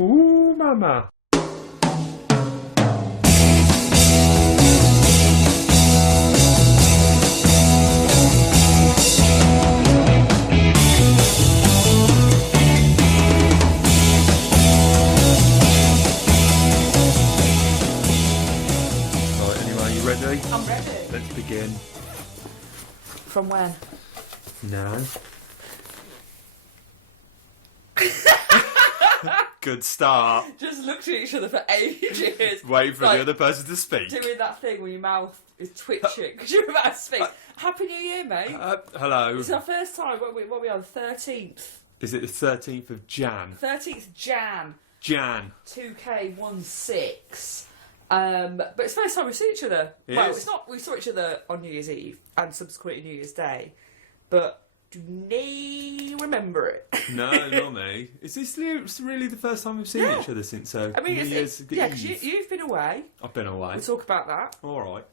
Ooh, mama. Right, anyway, you ready? I'm ready. Let's begin. From when? Now. Good start. Just looked at each other for ages. Wait for Like, the other person to speak. Doing that thing where your mouth is twitching because you're about to speak. Happy New Year, mate. Hello. It's our first time. What are we on? 13th. Is it the 13th of Jan? 13th Jan. Jan. 2K16. But it's the first time we've seen each other. It well, is. it's not. We saw each other on New Year's Eve and subsequently New Year's Day. But do you remember it? No, not me. Is this really the first time we've seen each other since I mean, New Year's yeah, because Eve? you've been away. I've been away. We'll talk about that. All right.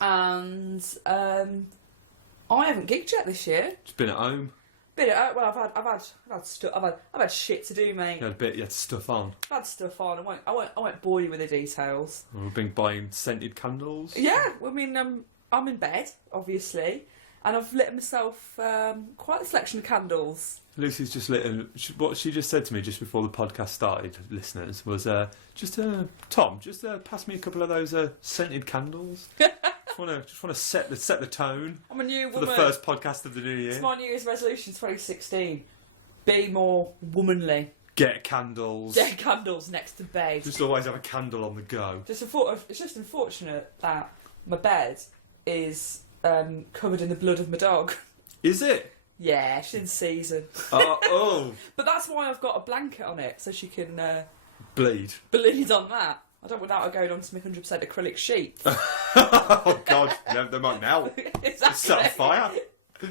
And I haven't gigged yet this year. Just been at home. Well, I've had shit to do, mate. You had stuff on. I've had stuff on. I won't bore you with the details. We've been buying scented candles. Yeah, I mean, I'm in bed, obviously, and I've lit myself quite a selection of candles. Lucy's just lit. What she just said to me just before the podcast started, listeners, was Tom, pass me a couple of those scented candles. Just want to set the tone. I'm a new for woman. the first podcast of the new year. It's my New Year's resolution 2016. Be more womanly. Get candles. Get candles next to bed. Just always have a candle on the go. It's just unfortunate that my bed is covered in the blood of my dog. Is it? Yeah, she's in season. Oh. But that's why I've got a blanket on it, so she can Bleed. bleed on that. I don't want that going on to my 100% acrylic sheet. Oh, God. They might melt. Exactly. Set on fire.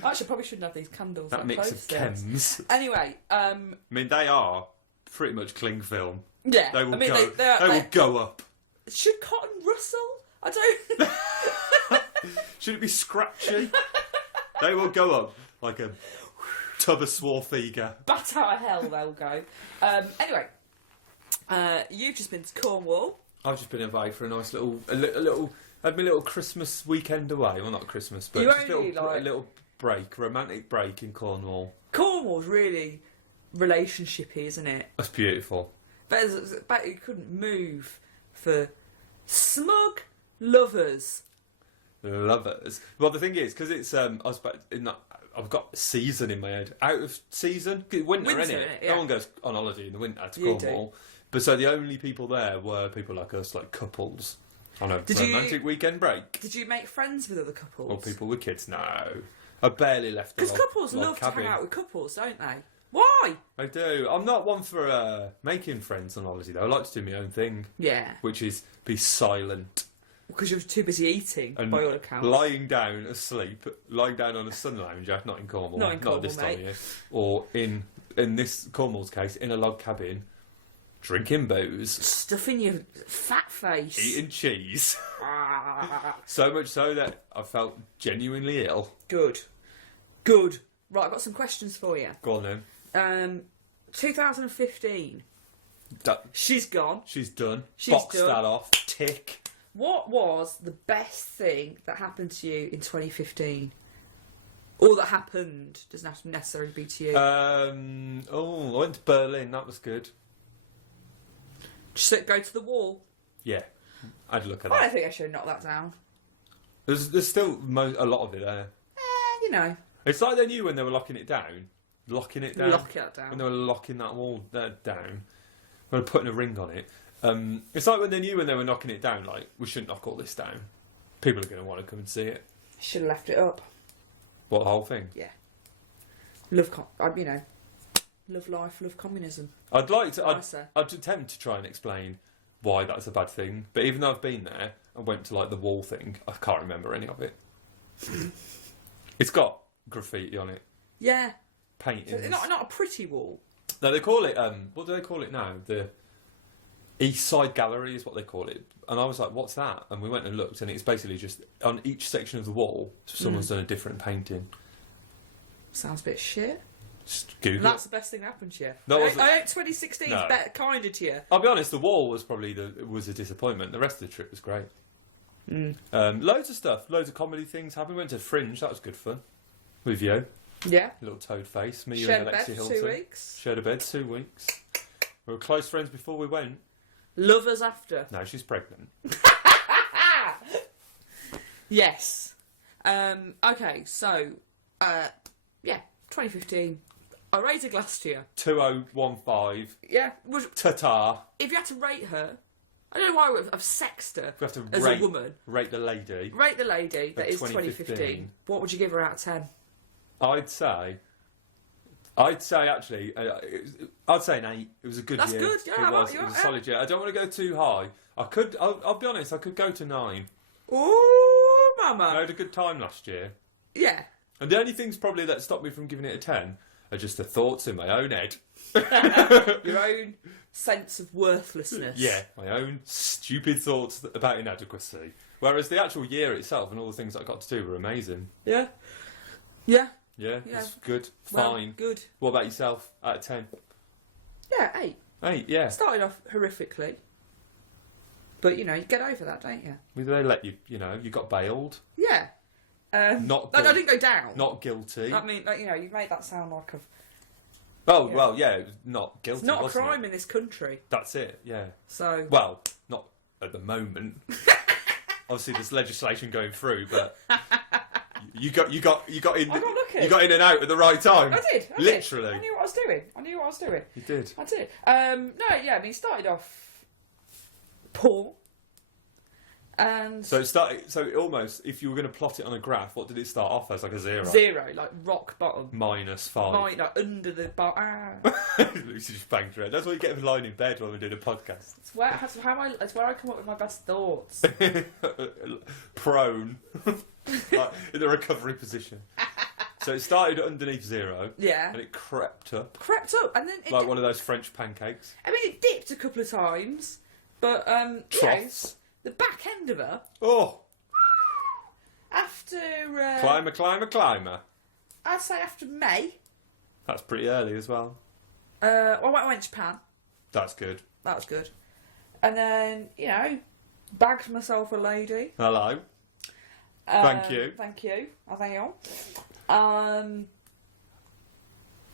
Actually, I probably shouldn't have these candles. That mix of chems. Anyway, I mean, they are pretty much cling film. yeah. They will I mean, go. They will go up. Should cotton rustle? I don't. Should it be scratchy? They will go up like a tub of Swarthega. Bat out of hell, they'll go. Anyway, you've just been to Cornwall. I've just been away for a nice little. Had my little Christmas weekend away. Well, not Christmas, but You just only, a little break, romantic break in Cornwall. Cornwall's really relationshipy, isn't it? That's beautiful. Bet you couldn't move for smug lovers. Lovers. Well, the thing is, because it's I've got season in my head. Out of season, winter, innit? Yeah. No one goes on holiday in the winter to You Cornwall. But so the only people there were people like us, like couples, on a romantic weekend break. Did you make friends with other couples? Or people with kids? No, I barely left. Because couples love cabin. to hang out with couples, don't they? Why? I do. I'm not one for making friends on holiday though. I like to do my own thing. Yeah. Which is be silent. Because you're too busy eating, And by all accounts. lying down asleep, lying down on a sun lounger, not in Cornwall, Not in Cornwall, this time mate. of year, or in this Cornwall's case, in a log cabin, drinking booze, Stuffing your fat face. eating cheese, Ah, so much so that I felt genuinely ill. Good. Right, I've got some questions for you. Go on then. 2015. She's gone. She's done. She's Box done. that off. Tick. What was the best thing that happened to you in 2015? Or that happened, doesn't have to necessarily be to you. I went to Berlin. That was good. Just go to the wall. Yeah, I'd look at I that. don't think I should knock that down. There's still a lot of it there. You know. It's like they knew when they were locking it down. Lock it When down. they were locking that wall down. When they were putting a ring on it. It's like when they knew when they were knocking it down, like, we shouldn't knock all this down. People are going to want to come and see it. Should have left it up. What, the whole thing? Yeah. Love life, love communism. I'd like to. I say. I'd attempt to try and explain why that's a bad thing. But even though I've been there and went to, like, the wall thing, I can't remember any of it. It's got graffiti on it. Yeah. Paintings. So not a pretty wall. No, they call it, what do they call it now? The East Side Gallery is what they call it. And I was like, what's that? And we went and looked, and it's basically just, on each section of the wall, someone's done a different painting. Sounds a bit shit. Just Google And that's the best thing that happened to you. That I wasn't- hope 2016 is No. better, kinder to you. I'll be honest, the wall was probably was a disappointment. The rest of the trip was great. Loads of stuff, loads of comedy things happened. We went to Fringe, that was good fun. With you, Yeah. little toad face. Me, you Shared and a bed Alexia for Hilton. 2 weeks. Shared a bed 2 weeks. We were close friends before we went. Lovers after. No, she's pregnant. Yes. Okay, so, yeah, 2015. I raise a glass to you. 2015. Yeah. Ta-ta. If you had to rate her, I don't know why I've sexed her We have to as rate, a woman. rate the lady. Rate the lady that Of is 2015. 2015. What would you give her out of 10? I'd say actually, I'd say an 8. It was a good That's year. good, yeah, It was you're a right, solid year. I don't want to go too high. I'll be honest, I could go to 9. Ooh, mama. I had a good time last year. Yeah. And the only things probably that stopped me from giving it a 10 are just the thoughts in my own head. Your own sense of worthlessness. Yeah, my own stupid thoughts about inadequacy. Whereas the actual year itself and all the things that I got to do were amazing. Yeah. Yeah. Yeah, Yeah. it's good, Well, fine. good. What about yourself? Out of 10? Yeah, 8. 8, yeah. Started off horrifically. But, you get over that, don't you? They let you, you got bailed. Yeah. Not I guil- didn't go down. Not guilty. I mean, you've made that sound like Oh, yeah. well, yeah, it was not guilty, it's not a wasn't crime it? in this country. That's it, yeah. So. Well, not at the moment. Obviously, there's legislation going through, but you got in. I got lucky. You got in and out at the right time. I did. Literally. I knew what I was doing. You did. I did. No, yeah, I mean, it started off poor. And So it almost, if you were going to plot it on a graph, what did it start off as? Like a 0? 0, like rock bottom. -5. Like under the bar. Lucy just banged her head. That's what you get for lying in bed when we're doing a podcast. It's where I come up with my best thoughts. Prone. Like, in the recovery position. So it started underneath 0. Yeah. And it crept up. And then Like one of those French pancakes. I mean, it dipped a couple of times, but Troughs. the back end of her Oh! after Climber. I'd say after May. That's pretty early as well. I went to Japan. That's good. That was good. And then bagged myself a lady. Hello. Thank you. Thank you. I thank you.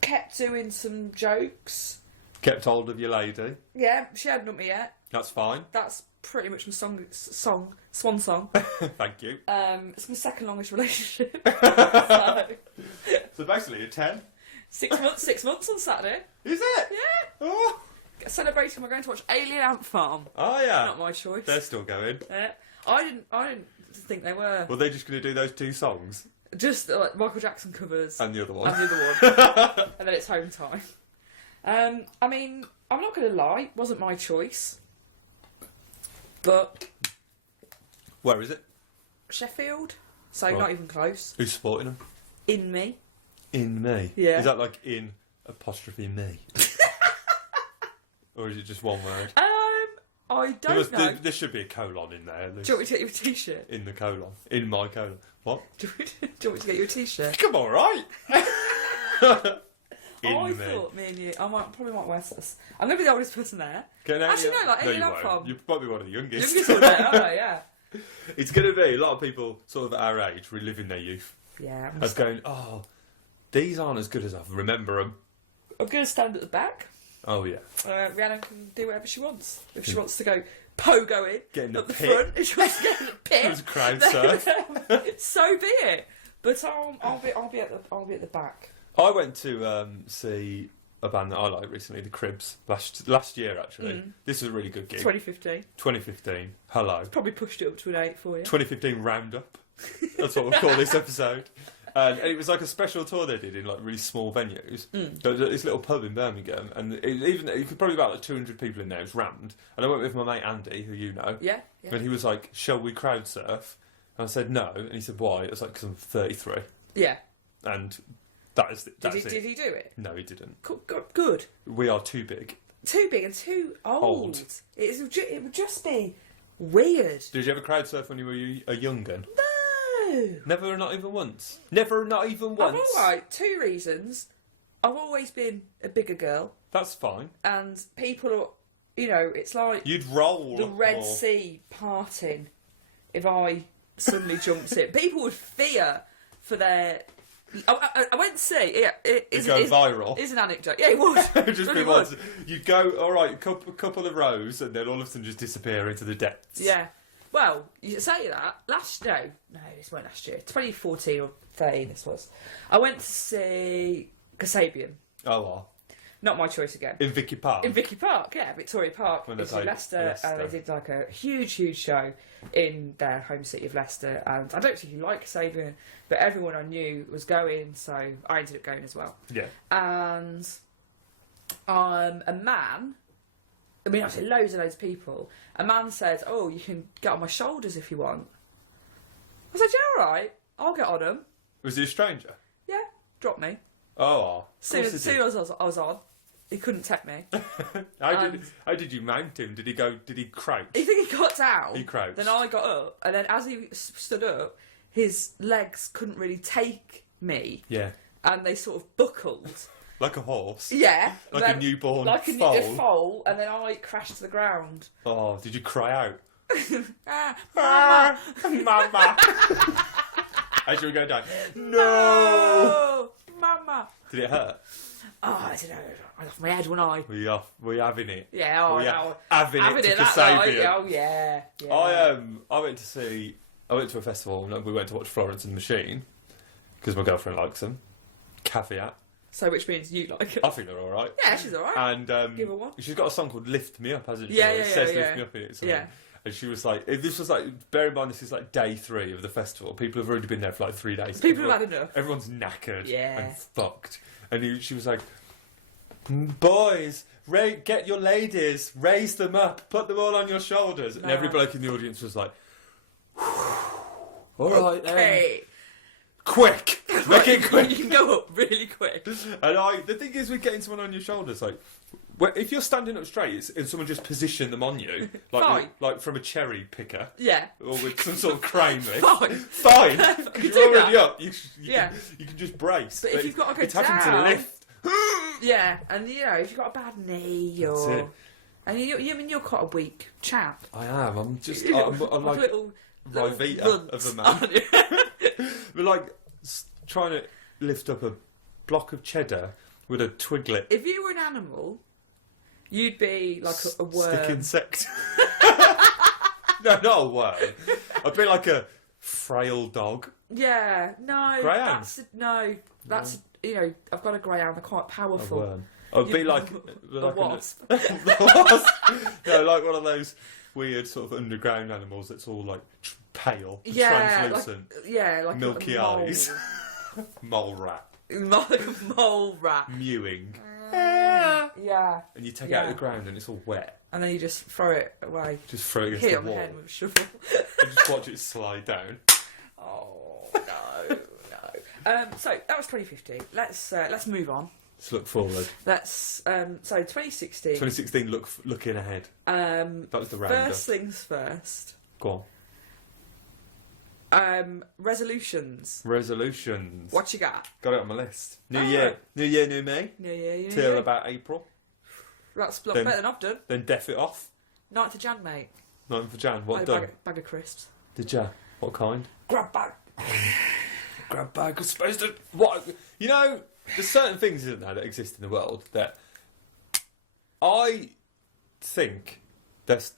Kept doing some jokes. Kept hold of your lady. Yeah, she hadn't done me yet. That's fine. That's pretty much my swan song. Thank you. It's my second longest relationship. So basically a 10. 6 months on Saturday. Is it? Yeah. Oh, Celebrating, we're going to watch Alien Ant Farm. oh yeah. Not my choice. They're still going. Yeah. I didn't think they were. Well, they're just going to do those 2 songs. Just like Michael Jackson covers. And the other one. And the other one. And then it's home time. I mean, I'm not going to lie, it wasn't my choice. But Where is it? Sheffield, so Right. not even close. Who's supporting them? In me. In me. Yeah. Is that like in apostrophe me? Or is it just one word? I don't know. There should be a colon in there. Do you want me to get you a t-shirt? In the colon. In my colon. What? Do you want me to get you a t-shirt? Come on, right? I thought me and you. Probably might wear this. I'm going to be the oldest person there. Actually, no, like Alien you Ant won't. Farm. You're probably one of the youngest. Youngest one there, aren't I? Yeah. It's going to be a lot of people sort of our age reliving their youth. Yeah. As going, oh, these aren't as good as I remember them. I'm going to stand at the back. Oh, yeah. Rihanna can do whatever she wants. If she wants to go pogoing Get in the at the pit. front, if she wants to get in the pit, It was crowd surf. so be it. But I'll be at the back. I went to see a band that I like recently, The Cribs, last year actually. This was a really good gig. 2015. 2015. Hello. Probably pushed it up to an 8 for you. 2015 Roundup. That's what we'll call this episode. And it was like a special tour they did in like really small venues. There was this little pub in Birmingham, and it could probably about like 200 people in there. It was rammed. And I went with my mate Andy, who you know. Yeah. And he was like, "Shall we crowd surf?" And I said no. And he said, "Why?" I was like, "Because I'm 33." Yeah. And that's it. Did he do it? No, he didn't. Good. We are too big. Too big and too old. Old. It would just be weird. Did you ever crowd surf when you were a young'un? No. Never, not even once. Never, not even once. I'm alright. 2 reasons. I've always been a bigger girl, That's fine. and people are, you know, it's like You'd roll. the Red or- Sea parting if I suddenly jumped in. People would fear for their... I went to see... Yeah, It'd go viral. Is an anecdote. Yeah, it would. Just really be would. once. You'd go, all right, couple of rows, and then all of a sudden just disappear into the depths. Yeah. Well, you say that. No, this weren't last year. 2014 or 13 this was. I went to see Kasabian. Oh, well. Not my choice again. In Vicky Park. In Vicky Park, yeah, Victoria Park. When they It's in played Leicester, and they did like a huge show in their home city of Leicester. And I don't particularly like Kasabian, but everyone I knew was going, so I ended up going as well. Yeah. And a man, I mean, I said loads and loads of people. A man said, "Oh, you can get on my shoulders if you want." I said, "Yeah, all right, I'll get on them." Was he a stranger? Yeah, drop me. Oh, Soon as I was on, he couldn't take me. How did you mount him? Did he crouch? You think he got down? He crouched. Then I got up, and then as he stood up, his legs couldn't really take me, Yeah. and they sort of buckled. Like a horse? Yeah. Like a newborn like a foal? foal, and then I crashed to the ground. Oh, did you cry out? Mama! Mama! As you were going down. No! Mama! Did it hurt? Oh, I don't know. I off my head when I. Were you having it? Yeah, oh, Were you no. having it to that night. Kasabian? Oh, yeah. I went to a festival and we went to watch Florence and the Machine because my girlfriend likes them. Caveat. So, which means you like it? I think they're all right. Yeah, she's all right. And Give her one. she's got a song called "Lift Me Up," hasn't she? Yeah, It yeah, says yeah, "Lift yeah. Me Up" in it. Something. Yeah. And she was like, this was like, bear in mind this is like day 3 of the festival. People have already been there for like 3 days. People have had enough. Everyone's knackered Yeah. and fucked. And she was like, boys, get your ladies, raise them up, put them all on your shoulders. And every bloke in the audience was like, all right then. Okay. Quick! Make it quick! You can go up really quick. And the thing is with getting someone on your shoulders, like, if you're standing up straight and someone just position them on you, like from a cherry picker, Yeah. or with some sort of crane lift, Fine. because You you're do already that. up, you can just brace. But if you've got to go it's having down- to lift. Yeah, and you know, if you've got a bad knee That's or. it. And you're quite a weak chap. I am. I'm just. You I'm know, like little Rivita runts, of a man. aren't you? We're like trying to lift up a block of cheddar with a twiglet. If you were an animal, you'd be like a worm. Stick insect. No, not a worm. I'd be like a frail dog. Yeah, no, Greyhound? that's you know, I've got a greyhound. They're quite A powerful. worm. I'd be like A wasp. The wasp. No, like one of those weird sort of underground animals that's all like pale, and translucent, Like milky a mole. eyes. Mole rat Like a mole rat. mewing, Yeah. and you take it out of the ground and it's all wet. And then you just throw it away. Just throw it Hit it against on the the wall head with a shovel. and just watch it slide down. Oh no. So that was 2015. Let's move on. Let's look forward. So 2016. 2016. Looking ahead. That was the roundup. First things first. Go Resolutions. on. Resolutions. What you got? Got it on my list. New Oh. year, new me. Yeah. Till about April. That's a lot Then- better than I've done. Then deff it off. 9th of Jan, mate. 9th of Jan. What I had done? a bag of crisps. Did ya? What kind? Grab bag. Grab bag was supposed to. What? You know, there's certain things, isn't there, that exist in the world that I think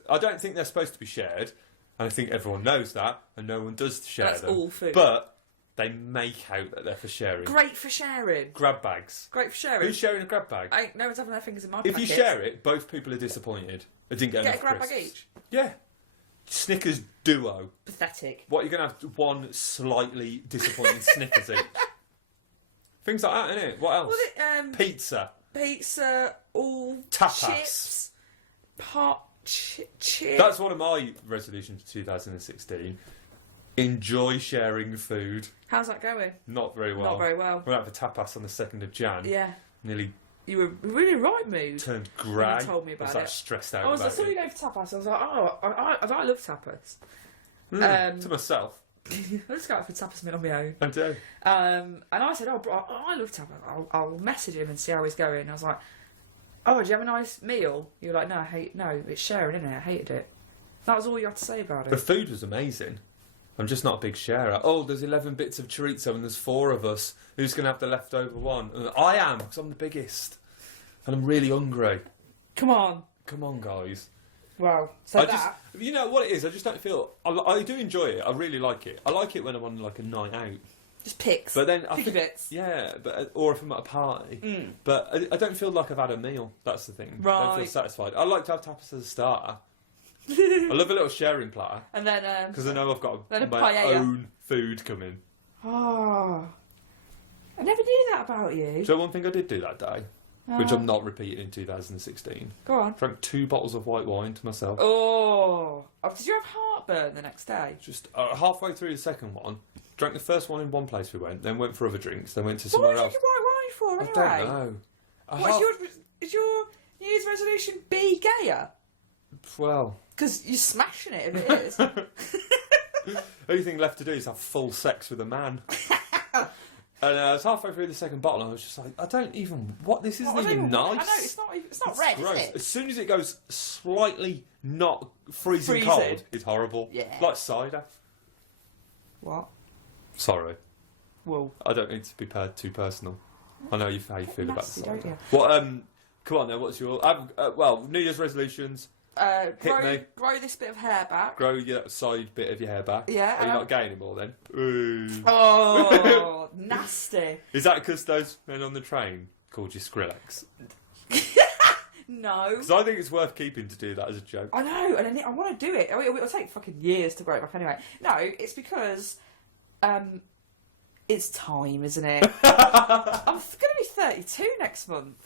I don't think they're supposed to be shared, and I think everyone knows that, and no one does share That's them. all food. But they make out that they're for sharing. Great for sharing. Grab bags. Great for sharing. Who's sharing a grab bag? No one's having their fingers in my If you pockets. share it, both people are disappointed. I didn't get Get a enough grab bag crisps. each. Yeah. Snickers duo. Pathetic. What, you're going to have one slightly disappointing Snickers each? Things like that, innit? What else? Was it Pizza. pizza, all Tapas. chips, chips. That's one of my resolutions for 2016. Enjoy sharing food. How's that going? Not very well. Not very well. Went out for tapas on the 2nd of Jan. Yeah. Nearly You were really right mood. turned When grey. you told me about I was like it. stressed out I about saw you it. go for tapas. I was like, oh, I love tapas. To myself. I just got out for tapas meal on my own. I do. And I said, bro, I love tapas. I'll message him and see how he's going. I was like, oh, did you have a nice meal? You were like, no, it's sharing, isn't it? I hated it. That was all you had to say about it. The food was amazing. I'm just not a big sharer. Oh, there's 11 bits of chorizo and there's 4 of us. Who's going to have the leftover one? I am, because I'm the biggest. And I'm really hungry. Come on, guys. Wow. So you know what it is? I just don't feel... I do enjoy it. I really like it. I like it when I'm on like a night out. Just picks. But then Picky bits. Yeah, or if I'm at a party. But I don't feel like I've had a meal. That's the thing. Right. I don't feel satisfied. I like to have tapas as a starter. I love a little sharing platter. And then... Because I know I've got then a my paella. own food coming. Oh. I never knew that about you. Do you know one thing I did do that day? Which I'm not repeating in 2016. Go on. Drank 2 bottles of white wine to myself. Oh. Did you have heartburn the next day? Just halfway through the second one, drank the first one in one place we went, then went for other drinks, then went to somewhere else. What did you white wine for I anyway? don't know. Is your New Year's resolution be gayer? Well... Because you're smashing it if it is. Only thing left to do is have full sex with a man. And I was halfway through the second bottle and I was just like, I don't even... This isn't even nice. I know, it's not red, gross. is it? As soon as it goes slightly not freezing cold, it's horrible. Yeah. Like cider. What? Sorry. Well... I don't need to be too personal. I know how you feel about cider. Don't you? What, come on then, what's your... New Year's resolutions. Grow this bit of hair back. Grow your side bit of your hair back. Yeah. Are you not gay anymore then? Ooh. Oh, nasty. Is that because those men on the train called you Skrillex? No. Because I think it's worth keeping to do that as a joke. I know, and I want to do it. It'll take fucking years to grow it back anyway. No, it's because it's time, isn't it? I'm going to be 32 next month.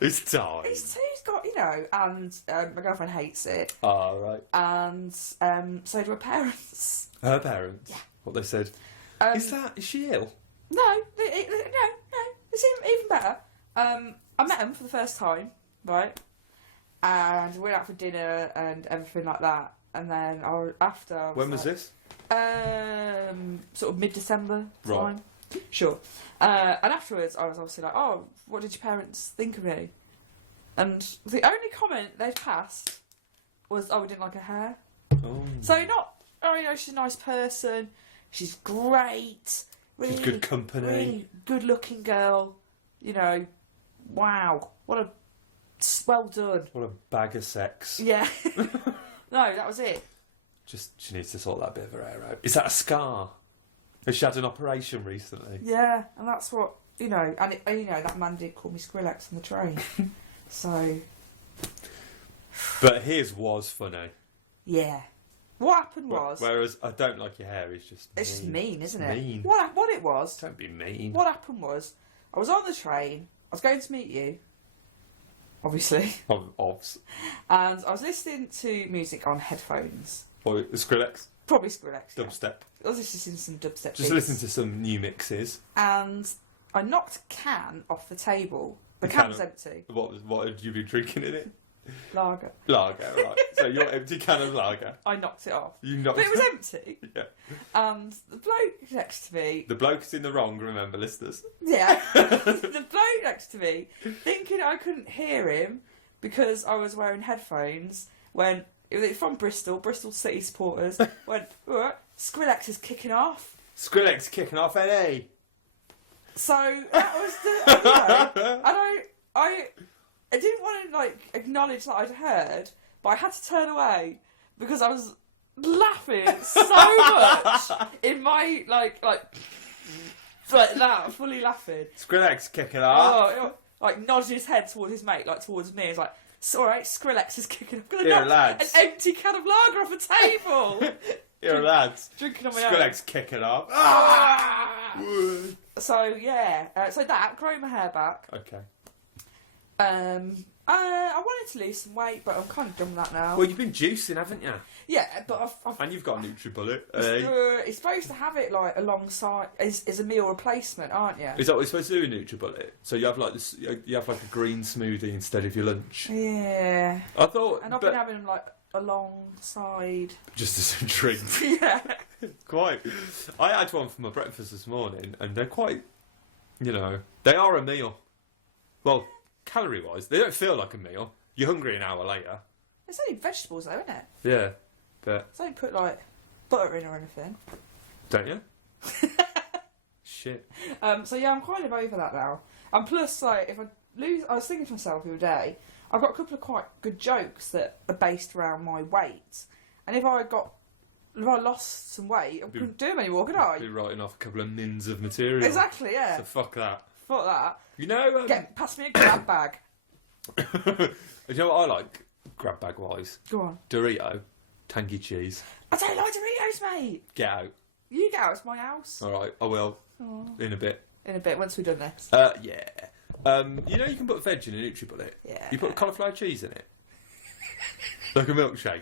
It's time. He's got, and my girlfriend hates it. Oh, right. And so do her parents. Her parents? Yeah. What they said. Is she ill? No, it's even better. I met them for the first time, right? And we went out for dinner and everything like that. And then after... When was this? Sort of mid-December time. Right. Sure. And afterwards, I was obviously like, oh, what did your parents think of me? And the only comment they've passed was, oh, we didn't like her hair. Oh. So she's a nice person. She's great. Really, she's good company. Really good-looking girl. Wow. Well done. What a bag of sex. Yeah. No, that was it. She needs to sort that bit of her hair out. Is that a scar? Has she had an operation recently? Yeah, and that's what, and that man did call me Skrillex on the train. So... But his was funny. Yeah. What happened was... Whereas I don't like your hair, it's just It's just mean, isn't it? Mean. What it was... Don't be mean. What happened was, I was on the train, I was going to meet you, obviously. Obvs. And I was listening to music on headphones. Or Skrillex. Probably Skrillex. Dubstep. I was listening to some dubstep Just listen to some new mixes. And I knocked a can off the table. The can was empty. What had you been drinking in it? Lager. Lager, right. So your empty can of lager. I knocked it off. You knocked But it was empty. Yeah. And the bloke next to me... The bloke's in the wrong, remember, listeners. Yeah. The bloke next to me, thinking I couldn't hear him because I was wearing headphones, went... From Bristol City supporters, went, Skrillex is kicking off. Skrillex kicking off, Eddie. So that was the... I didn't want to, acknowledge that I'd heard, but I had to turn away because I was laughing so much in my, like that, fully laughing. Skrillex kicking off. Oh, nodding his head towards his mate, towards me. It's like, it's alright, Skrillex is kicking off. I'm going to knock an empty can of lager off a table. Here, lads. Drinking on my own. Skrillex kicking off. So, yeah. So that, growing my hair back. Okay. I wanted to lose some weight, but I'm kind of done with that now. Well, you've been juicing, haven't you? Yeah, but I've and you've got a NutriBullet. It's supposed to have it alongside as a meal replacement, aren't you? Is that what you're supposed to do with NutriBullet? So you have a green smoothie instead of your lunch. Yeah. I thought. And I've been having them alongside. Just as a drink. Yeah. Quite. I had one for my breakfast this morning, and they're quite, they are a meal. Well, calorie-wise, they don't feel like a meal. You're hungry an hour later. It's only vegetables though, isn't it? Yeah, but... It's only put, like, butter in or anything. Don't you? Shit. So yeah, I'm kind of over that now. And plus, like, if I lose... I was thinking to myself the other day, I've got a couple of quite good jokes that are based around my weight. And if I lost some weight, I couldn't do them anymore, could I? Be writing off a couple of mins of material. Exactly, yeah. So fuck that. Fuck that. You know... Pass me a grab bag. You know what I like, grab bag wise? Go on. Dorito, tangy cheese. I don't like Doritos, mate. Get out. You get out, it's my house. Alright, I will. In a bit. In a bit, once we've done this. Yeah. You can put veg in a NutriBullet. Yeah. You put cauliflower cheese in it. Like a milkshake.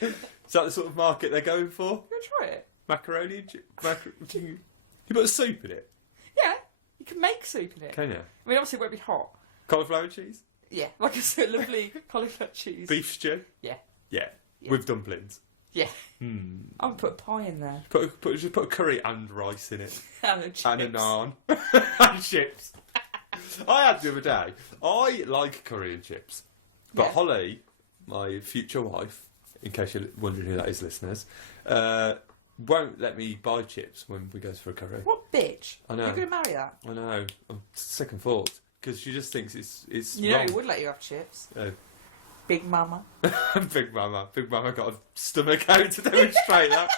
Is that the sort of market they're going for? You want to try it? Macaroni and you put soup in it? Yeah. You can make soup in it. Can you? I mean, obviously it won't be hot. Cauliflower cheese? Yeah. Like a lovely cauliflower cheese. Beef stew? Yeah. Yeah. Yeah. With dumplings? Yeah. Hmm. I would put a pie in there. Just put curry and rice in it. And chips. And a naan. And chips. I had the other day. I like curry and chips. But Yeah. Holly, my future wife, in case you're wondering who that is, listeners, won't let me buy chips when we go for a curry. What bitch? I know. You're going to marry that? I know. I'm second thought. Because she just thinks it's You know wrong. who would let you have chips? Oh. Big Mama. Big Mama. Big Mama got a stomach out to demonstrate that.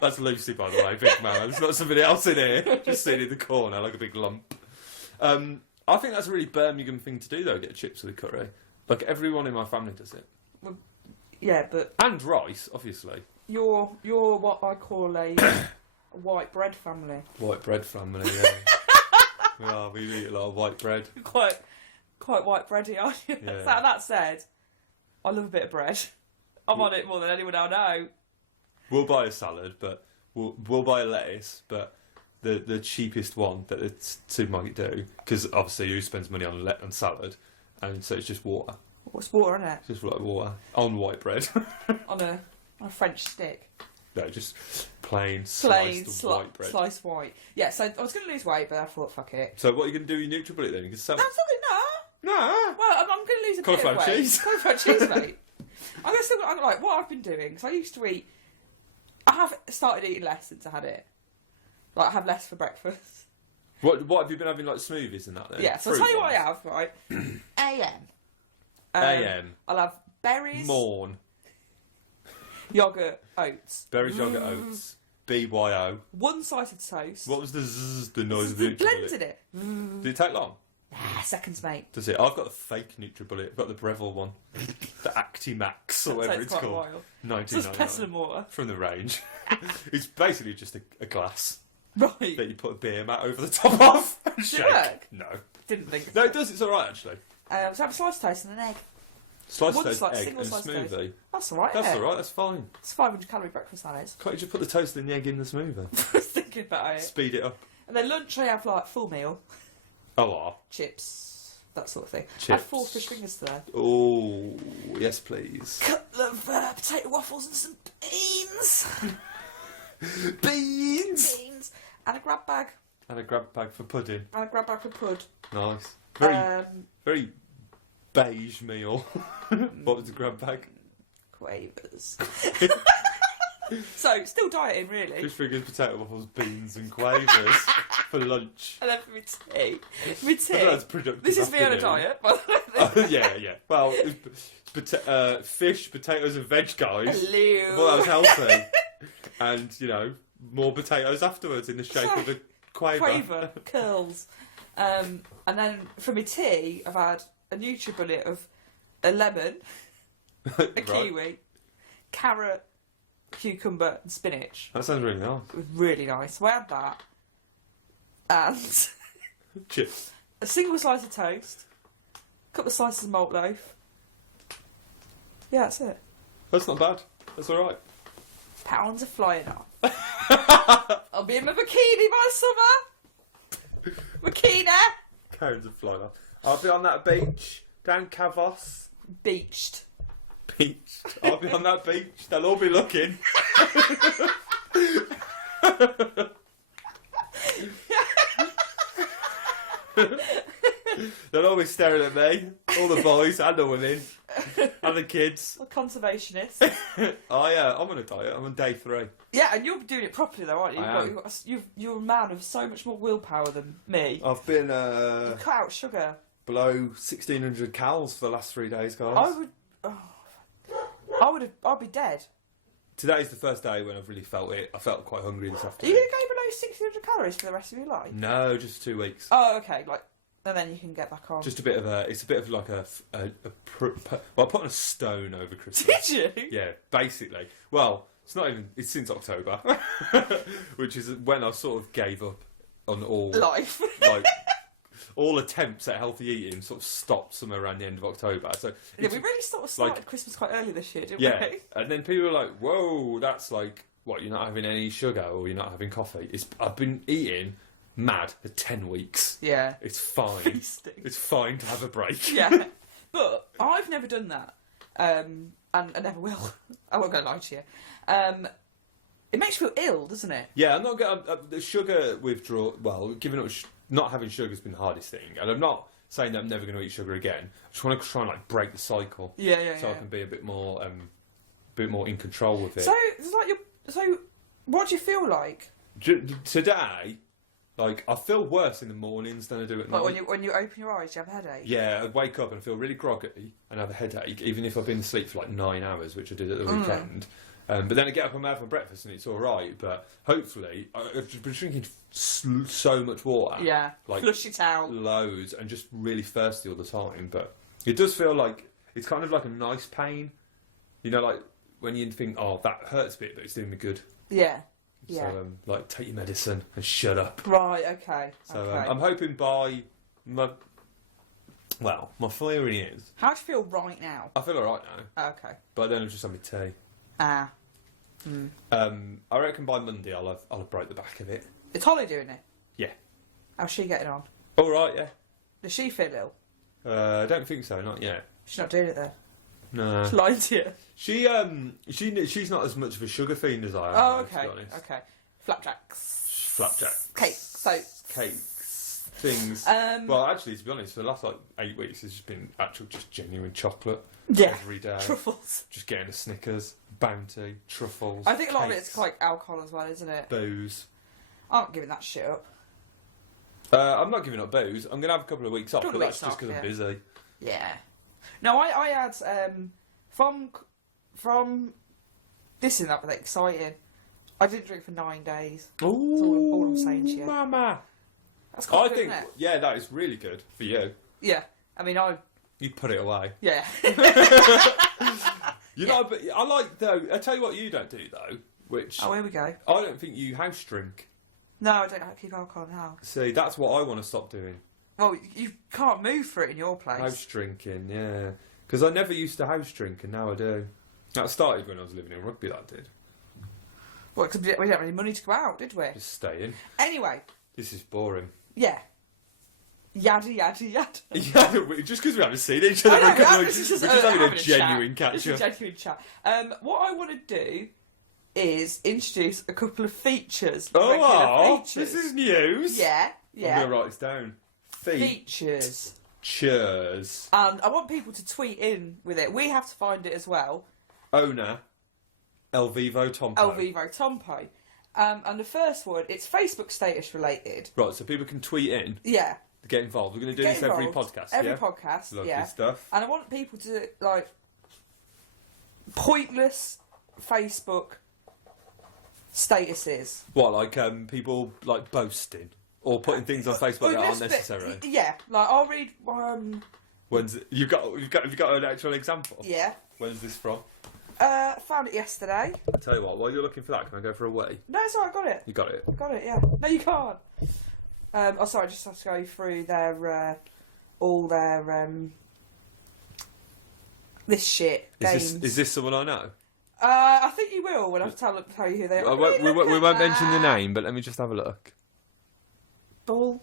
That's Lucy, by the way, Big Mama. There's not somebody else in here. Just sitting in the corner like a big lump. I think that's a really Birmingham thing to do, though, get chips with a curry. Like, everyone in my family does it. Well, yeah, but... And rice, obviously. You're what I call a white bread family. White bread family, yeah. We eat a lot of white bread. Quite white bready, aren't you? Yeah. That said, I love a bit of bread. I'm on it more than anyone I know. We'll buy a salad, but we'll buy a lettuce, but the cheapest one that the supermarket do, because obviously who spends money on salad, and so it's just water. What's water in it? It's just like water on white bread. on a French stick. No, just plain sliced white bread. Sliced white. Yeah, so I was going to lose weight, but I thought, fuck it. So what are you going to do with your NutriBullet then? You can sell No, it. I'm still going to... No. Well, I'm going to lose a Cauliflower bit of weight. cheese. Cauliflower cheese, mate. I'm like, what I've been doing, because I used to eat... I have started eating less since I had it. Like, I have less for breakfast. What have you been having, like smoothies and that then? Yeah, so I'll tell you what I have, right? AM. AM. I'll have berries, Morn. yoghurt, oats. Berries, yogurt, oats. BYO. One slice of toast. What was the noise of the NutriBullet? blends in it. Did it take long? Seconds, mate. Does it? I've got the fake NutriBullet. I've got the Breville one. The Actimax, or whatever it's quite a called. while. Just pestle 1999. and water. From the range. It's basically just a glass Right. that you put a beer mat over the top of and Does it shake. work? No. Didn't think so. No, it does. It's alright, actually. So I have a slice of toast and an egg. Slice One toast, slice, egg, single and slice smoothie. toast. That's alright, That's isn't it? alright, that's fine. It's 500 calorie breakfast, that is. Can't you just put the toast and the egg in the smoothie? I was thinking about it. Speed it up. And then lunch I have like full meal, Oh, chips, that sort of thing. I had Chips. 4 fish fingers today. oh, yes, please. Couple of potato waffles and some beans. Beans! Beans. And a grab bag. And a grab bag for pudding. And a grab bag for pud. Nice. Um, Very beige meal. What was the grab bag? Quavers. So, still dieting, really. Fish fingers, potato waffles, beans, and quavers for lunch. And then for my tea. I don't know, it's productive This is me on a afternoon. diet, by the way. Yeah. Well, fish, potatoes, and veg, guys. Hello. Well, that was healthy. And, more potatoes afterwards in the shape of a Quaver. Curls. And then for my tea, I've had a NutriBullet of a lemon, a Right. kiwi, carrot, cucumber and spinach. That sounds really nice. It was really nice. So I had that. And Chips. a single slice of toast, a couple of slices of malt loaf. Yeah, that's it. That's not bad. That's alright. Pounds are flying off. I'll be in my bikini by summer. Bikini. Pounds of flying off. I'll be on that beach down Cavos. Beached. Beach. I'll be on that beach. They'll all be looking. They'll all be staring at me. All the boys and the women and the kids. A conservationist. Oh yeah, I'm on a diet. I'm on day 3. Yeah, and you're doing it properly though, aren't you? I am. You're a man of so much more willpower than me. I've been You cut out sugar. below 1,600 calories for the last 3 days, guys. I'd be dead. Today's the first day when I've really felt it. I felt quite hungry this Are afternoon. you going to go below 1,600 calories for the rest of your life? No, just 2 weeks. Oh, okay. And then you can get back on. Just a bit of it's a bit of like well, I put on a stone over Christmas. Did you? Yeah, basically. Well, it's since October, which is when I sort of gave up on all Life. like all attempts at healthy eating sort of stopped somewhere around the end of October. So Yeah, we really sort of started Christmas quite early this year, didn't we? yeah, and then people were like, "Whoa, that's like what? You're not having any sugar or you're not having coffee?" I've been eating mad for 10 weeks. Yeah. It's fine. Feasting. It's fine to have a break. Yeah. But I've never done that. And I never will. I won't go lie to you. It makes you feel ill, doesn't it? Yeah, I'm not going. The sugar withdrawal. Well, giving up, not having sugar has been the hardest thing, and I'm not saying that I'm never going to eat sugar again. I just want to try and like break the cycle. Yeah. So I can be a bit more in control with it. So it's like So what do you feel like? Today, like I feel worse in the mornings than I do at night. Like when you open your eyes, do you have a headache? Yeah, I wake up and I feel really groggy and have a headache, even if I've been asleep for like 9 hours, which I did at the weekend. But then I get up and have my breakfast and it's all right. But hopefully, I've been drinking so much water. Yeah, like flush it out. Loads, and just really thirsty all the time. But it does feel like it's kind of like a nice pain. You know, like when you think, oh, that hurts a bit, but it's doing me good. Yeah. Yeah. So, like, take your medicine and shut up. Right, okay. So, okay. I'm hoping by my theory is... How do you feel right now? I feel alright now. Okay. But then I've just had my tea. Ah. I reckon by Monday I'll have broke the back of it. Is Holly doing it? Yeah. How's she getting on? Alright, yeah. Does she feel ill? I don't think so, not yet. She's not doing it then? No. She's lying to you. She's not as much of a sugar fiend as I am. Oh, though, okay. to be honest. Okay. Flapjacks. Cakes, Cakes. things. Well, actually, to be honest, for the last like 8 weeks, it's just been just genuine chocolate. Yeah. Every day. Truffles. Just getting a Snickers, Bounty, truffles. I think a lot of cakes, it's like alcohol as well, isn't it? booze. I'm not giving that shit up. I'm not giving up booze. I'm gonna have a couple of weeks off, but that's just because I'm busy. Yeah. No, I had from this is that exciting. I didn't drink for 9 days. Ooh, That's all I'm saying to you. Mama. That's quite good, think, isn't it? yeah, that is really good for you. Yeah. I mean, You put it away. yeah. You know, but I like though. I tell you what, you don't do though, which Oh, here we go. I don't think you house drink. No, I don't keep alcohol in the house. See, that's what I want to stop doing. Well, you can't move for it in your place. House drinking, yeah. Because I never used to house drink, and now I do. That started when I was living in Rugby. That did. Well, because we didn't have any money to go out, did we? Just staying. Anyway. This is boring. Yeah. Yada yada yada. Yeah, just because we haven't seen each other for a couple of weeks, we're just having a genuine catch It's a genuine chat. What I want to do is introduce a couple of features. Regular features. This is news. Yeah. I'm going to write this down. Features. Cheers. And I want people to tweet in with it. We have to find it as well. Owner. El Vivo Tompo. El Vivo Tompo. And the first one, it's Facebook status related. Right, so people can tweet in. Yeah. Get involved. We're going to do this every podcast. Every podcast. Lovely yeah. stuff. And I want people to like pointless Facebook statuses. What, like people like boasting or putting things on Facebook that aren't necessary? Yeah, like I'll read. When's it, have you got an actual example? Yeah. When's this from? Found it yesterday. I tell you what, while you're looking for that, can I go for a wee? No, it's alright. I got it. You got it. Got it. Yeah. No, you can't. Oh, sorry. I just have to go through their all their this shit games. Is this someone I know? I think you will when I tell you who they are. We won't mention the name, but let me just have a look. Ball.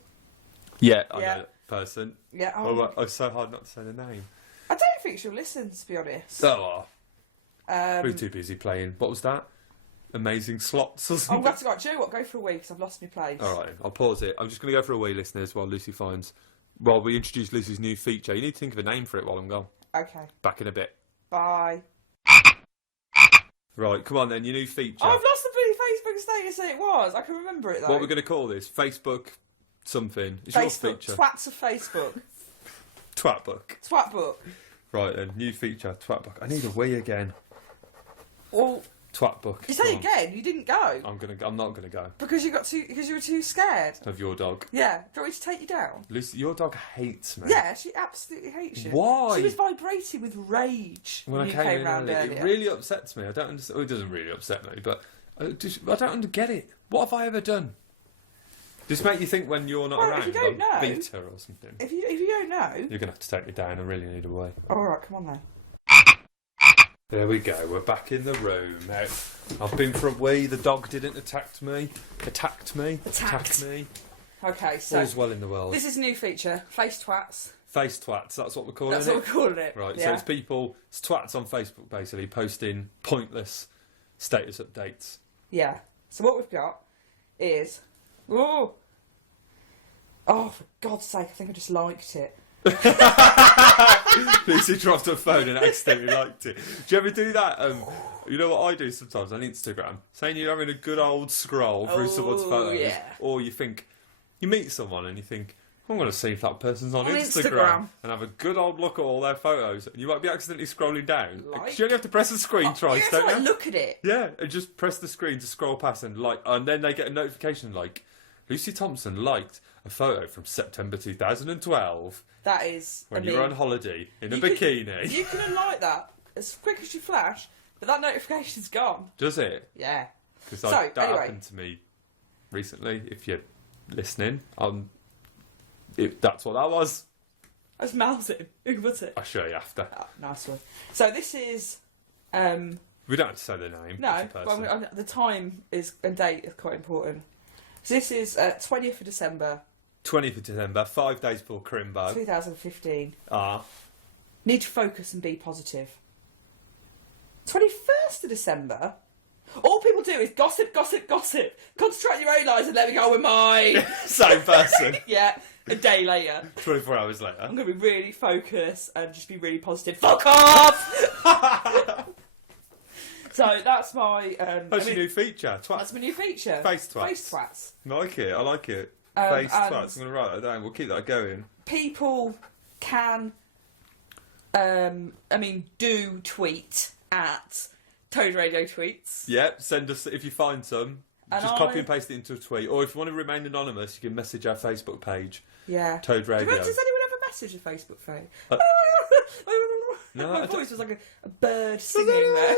Yeah, I know that person. Yeah. Oh, it's so hard not to say the name. I don't don't think she'll listen, to be honest. So, we're too busy playing. What was that? Amazing slots or I'm something? glad to go. Do you know what? Go for a wee because I've lost my place. All right, I'll pause it. I'm just going to go for a wee, listeners, while we introduce Lucy's new feature. You need to think of a name for it while I'm gone. Okay. Back in a bit. Bye. Right, come on then, your new feature. Oh, I've lost the bloody Facebook status that it was. I can remember it though. What are we going to call this? Facebook something. It's Facebook, your feature. Twats of Facebook. Twatbook. Twatbook. Right then, new feature, Twatbook. I need a wee again. Well, Twatbook. you say again. You didn't go I'm not gonna go. because you were too scared. Of your dog. Yeah. Do you want me to take you down? Lucy, your dog hates me. Yeah, she absolutely hates you. Why? She was vibrating with rage when you came round earlier. It really upsets me. I don't understand. Well, it doesn't really upset me, but I don't get it. What have I ever done? Does it make you think when you're not around? If you don't know, beat her or something. If you don't know, You're gonna have to take me down. I really need a way. all right, come on then. There we go. We're back in the room. Now, I've been for a wee. The dog didn't attack me. Attacked me. Okay, so All's well in the world. this is a new feature. Face twats. Face twats. That's what we're calling That's it. what we're calling it. Right. Yeah. So it's people. It's twats on Facebook basically posting pointless status updates. Yeah. So what we've got is oh, for God's sake! I think I just liked it. Lucy dropped her phone and accidentally liked it. Do you ever do that? You know what I do sometimes on Instagram? Saying you're having a good old scroll through someone's photos, yeah. or you meet someone and you think, I'm going to see if that person's on On Instagram Instagram. and have a good old look at all their photos. And you might be accidentally scrolling down. Like? 'Cause you only have to press the screen twice, Yes, don't like, you? look at it. Yeah, and just press the screen to scroll past and then they get a notification like, Lucy Thompson liked a photo from September 2012 That is. when you were on holiday in a bikini. You can unlike that as quick as you flash, but that notification's gone. Does it? Yeah. Because So, that anyway. happened to me recently. If you're listening, that's what that was. I was mousing. Who was it? I'll show you after. Oh, nice one. So this is. We don't have to say the name. No, of the person. but the time and date is quite important. So this is 20th of December, 20th of December, 5 days before Crimbo. 2015. Ah. Need to focus and be positive. 21st of December. All people do is gossip, gossip, gossip. Concentrate on your own lives and let me go with mine. Same person. Yeah, a day later. 24 hours later. I'm going to be really focused and just be really positive. Fuck off! So that's my... That's your new feature. That's my new feature. Face twats. Face twats. I like it. I like it. Face and twats. I'm going to write that down. We'll keep that going. People can... do tweet at Toad Radio Tweets. Yep. Send us, if you find some, And just copy and paste it into a tweet. Or if you want to remain anonymous, you can message our Facebook page. Yeah. Toad Radio. Does anyone ever message a Facebook page? No, My I voice was like a bird singing there.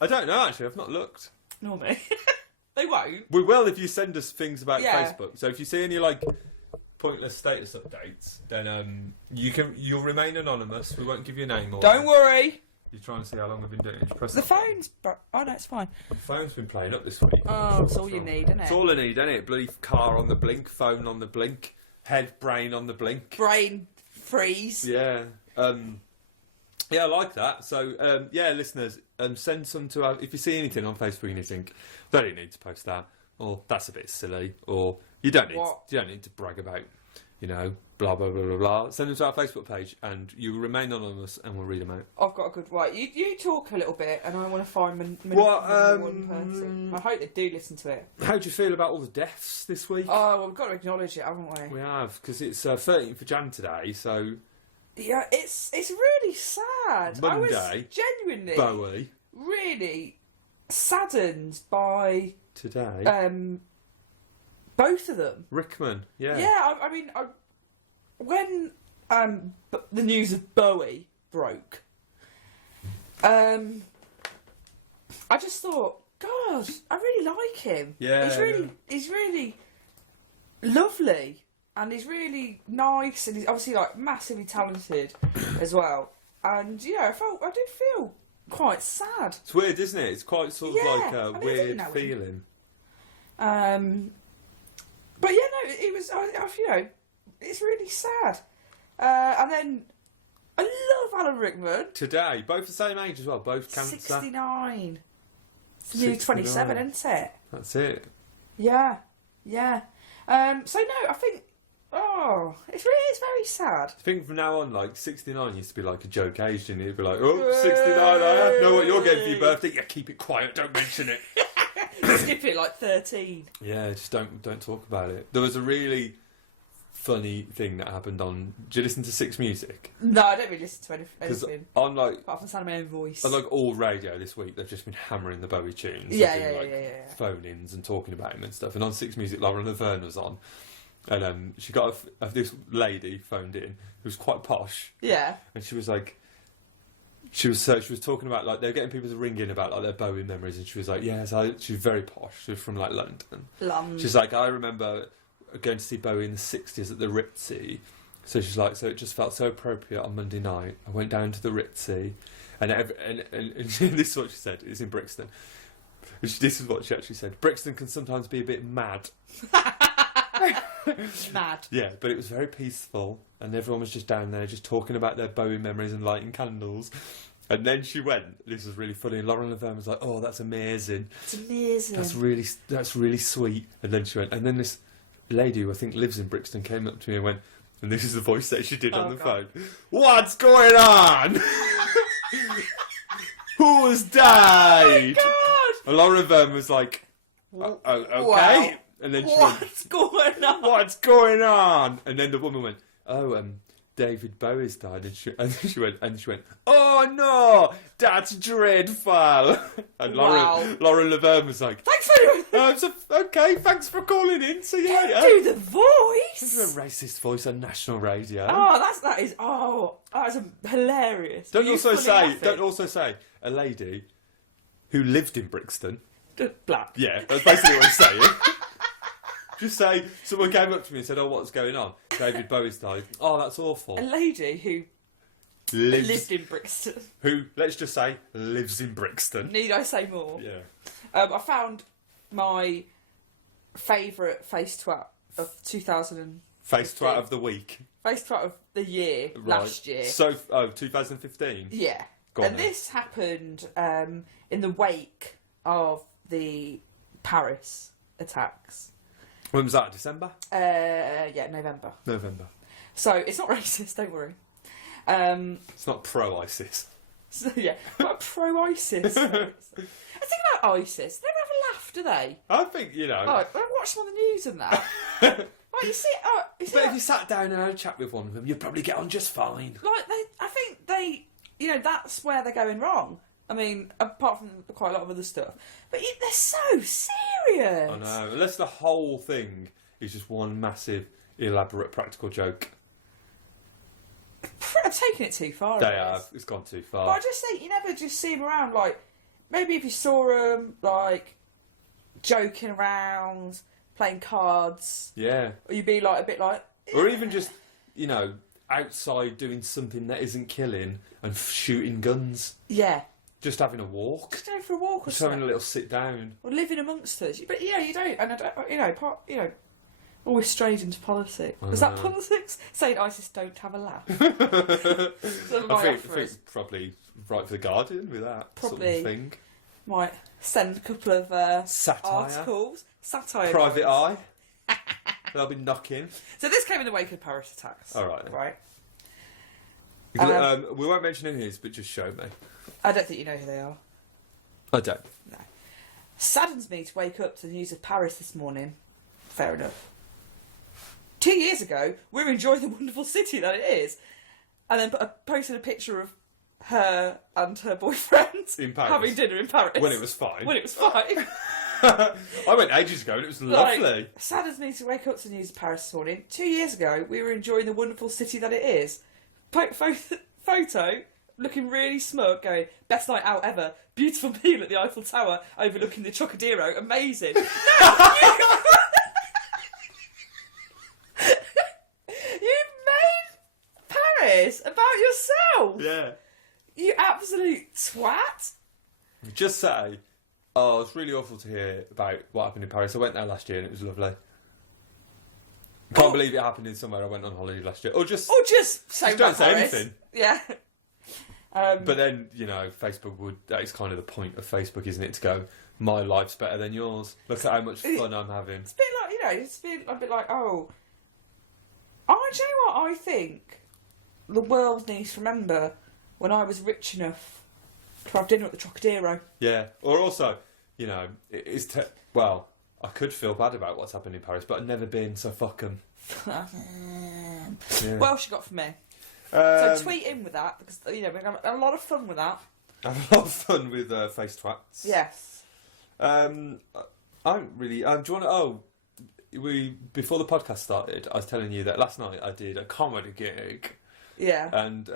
I don't know, actually. I've not looked. Nor me. They won't. We will if you send us things about Yeah. Facebook. So if you see any pointless status updates, then you'll remain anonymous. We won't give you a name. Or Don't worry. You're trying to see how long we've been doing it. Just press The phone's... Oh, no, it's fine. The phone's been playing up this week. Oh, it's all you need, isn't It's it? all I need, isn't it? Bloody car on the blink, phone on the blink, head, brain on the blink. Brain freeze. Yeah. Yeah, I like that. So, listeners, send some to our... If you see anything on Facebook and you think, they don't need to post that, or that's a bit silly, or you don't need to brag about, blah, blah, blah, blah, blah. Send them to our Facebook page, and you will remain anonymous, and we'll read them out. I've got a good... Right, you talk a little bit, and I want to find one person. I hope they do listen to it. How do you feel about all the deaths this week? Oh, well, we've got to acknowledge it, haven't we? We have, because it's 13th of Jan today, so... Yeah, it's really sad. Monday. I was genuinely Bowie. really saddened by Today. both of them. Rickman, yeah. Yeah, when the news of Bowie broke, I just thought, God, I really like him. Yeah. He's really lovely. And he's really nice, and he's obviously massively talented as well. And I did feel quite sad. It's weird, isn't it? It's quite sort of like a weird know feeling. But yeah, no, it was. It's really sad. And then I love Alan Rickman. Today, both the same age as well, both cancer. 69. It's nearly 27, isn't it? That's it. Yeah. So no, I think. Oh, it's very sad. I think from now on, like 69 used to be like a joke age, didn't it? It'd be like, oh, 69, I know what you're getting for your birthday. Yeah, keep it quiet, don't mention it. Skip it like 13. Yeah, just don't talk about it. There was a really funny thing that happened on. Do you listen to Six Music? No, I don't really listen to Because anything. on like Apart from the sound of my own voice. on like all radio this week, they've just been hammering the Bowie tunes. Yeah, They've been, yeah. phone-ins and talking about him and stuff. And on Six Music, Lauren Laverne was on, and she got this lady phoned in who was quite posh, Yeah. and she was like. She was talking about like they're getting people to ring in about like their Bowie memories, and she was like, "Yes, she's very posh. She was from like London. She's like, I remember going to see Bowie in the '60s at the Ritzy. So she's like, so it just felt so appropriate on Monday night. I went down to the Ritzy, and this is what she said. It's in Brixton. This is what she actually said. Brixton can sometimes be a bit mad. Mad. Yeah, but it was very peaceful, and everyone was just down there just talking about their Bowie memories and lighting candles. And then she went. This was really funny. And Lauren Laverne was like, "Oh, that's amazing. It's amazing. That's really sweet." And then she went. And then this lady who I think lives in Brixton came up to me and went. And this is the voice that she did on the phone. What's going on? Who's died? Oh my God! And Lauren Laverne was like, "Oh, okay." Wow. And then she What's going on? What's going on? And then the woman went, "Oh, David Bowie's died." And she went, "Oh no, that's dreadful." And Lauren Laverne was like, Thanks for doing "Okay, thanks for calling in. See you later." do the voice. This is a racist voice on national radio. Oh, that's hilarious. Don't Were you also fully say a lady who lived in Brixton. laughing? Black. Yeah, that's basically what I'm saying. Just say, someone came up to me and said, "Oh, what's going on? David Bowie's died." Oh, that's awful. A lady who lived in Brixton. Who, let's just say, lives in Brixton. Need I say more? Yeah. I found my favourite face twat of 2000. Face twat of the week. Face twat of the year, Right. last year. So, 2015? Yeah. Go on And then. this happened in the wake of the Paris attacks. When was that? December? November. November. So it's not racist, don't worry. It's not pro-ISIS. So yeah, but pro-ISIS. The thing about ISIS, they never have a laugh, do they? I think, Like, I watch them on the news and that. Like, you see, but if you sat down and had a chat with one of them, you'd probably get on just fine. like I think they, that's where they're going wrong. I mean, apart from quite a lot of other stuff, but they're so serious. I know. Unless the whole thing is just one massive, elaborate practical joke. I'm taking it too far. They I guess. have. It's gone too far. But I just think you never just see them around. Like, maybe if you saw them, like, joking around, playing cards, Yeah. or you'd be like a bit like, Or even just, outside doing something that isn't killing and shooting guns. yeah, Just having a walk. just going for a walk or Just having something, a little sit down. or living amongst us. But you don't, and I don't, always strayed into politics. Was that politics? Saying ISIS don't have a laugh. I think probably right for the Guardian with that Probably. sort of thing. Might send a couple of Satire. articles. Satire. Private noise. Eye. They'll be knocking. So this came in the wake of Paris attacks. All right. Right. We won't mention who it is, but just show me. I don't think you know who they are. I don't. No. Saddens me to wake up to the news of Paris this morning. Fair enough. 2 years ago, we were enjoying the wonderful city that it is. And then posted a picture of her and her boyfriend In Paris. having dinner in Paris. When it was fine. When it was fine. I went ages ago and it was lovely. Saddens me to wake up to the news of Paris this morning. 2 years ago, we were enjoying the wonderful city that it is. Photo, looking really smug, going, best night out ever. Beautiful meal at the Eiffel Tower, overlooking the Trocadero. Amazing. No, you've made Paris about yourself. Yeah. You absolute twat. Just say, oh, it's really awful to hear about what happened in Paris. I went there last year and it was lovely. Can't believe it happened in somewhere I went on holiday last year. Or just say don't say Paris. anything. Yeah. But then, Facebook that is kind of the point of Facebook, isn't it? To go, my life's better than yours. Look at how much fun I'm having. It's a bit like, it's a bit like, oh, do you know what I think the world needs to remember? When I was rich enough to have dinner at the Trocadero. Yeah. Or also, well, I could feel bad about what's happened in Paris, but I've never been, so fuck 'em. Yeah. What else you got for me? So tweet in with that, because, we're going to have a lot of fun with that. Have a lot of fun with face twats. Yes. I don't really... do you want to... before the podcast started, I was telling you that last night I did a comedy gig. Yeah. And...